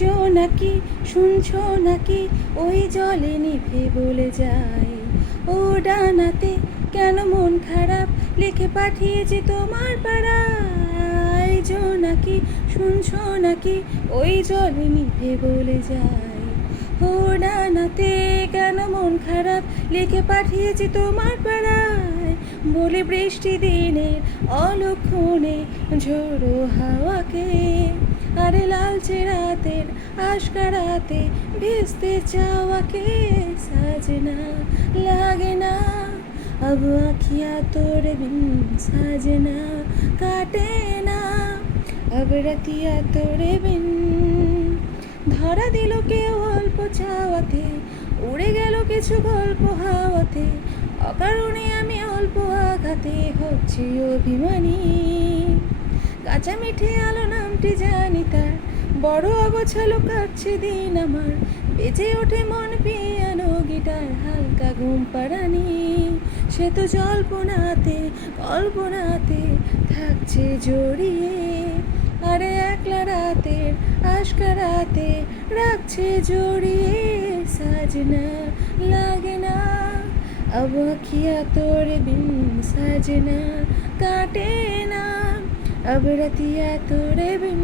জোনাকি শুনছো নাকি, ওই জলে নিভে বলে যায়। ও ডানাতে কেন মন খারাপ, লিখে পাঠিয়েছি তোমার পাড়ায়। জোনাকি শুনছো নাকি, ওই জলে নিভে বলে যায়। ও ডানাতে কেন মন খারাপ, লিখে পাঠিয়েছি তোমার পাড়ায়। বলে বৃষ্টি দিনের অলক্ষণে ঝোড়ো হাওয়াকে, আরে লালচে রাতের আশকারাতে ভেস্তে চাওয়াকে। সাজনা লাগে না अब आँखियाँ तोरे बिन, साजना काटे ना अब रतिया तोरे बिन। ধরা দিল কেউ অল্প চাওয়াতে, উড়ে গেল কিছু গল্প হাওয়াতে। অকারণে আমি অল্প আঘাতে হচ্ছি অভিমানী। কাঁচা মিঠে আলো নামটি জানি তার, বড় অগোছালো কাটছে দিন আমার। বেজে ওঠে মন পিয়ানো গিটার, হালকা ঘুম পাড়ানি। সে তো জল্পনাতে কল্পনাতে থাকছে জড়িয়ে, আরে একলা রাতের আশকারাতে রাখছে জড়িয়ে। সাজনা লাগে না अब अखियाँ तोरे बिन, साजना काटे ना अब रतिया तोरे बिन।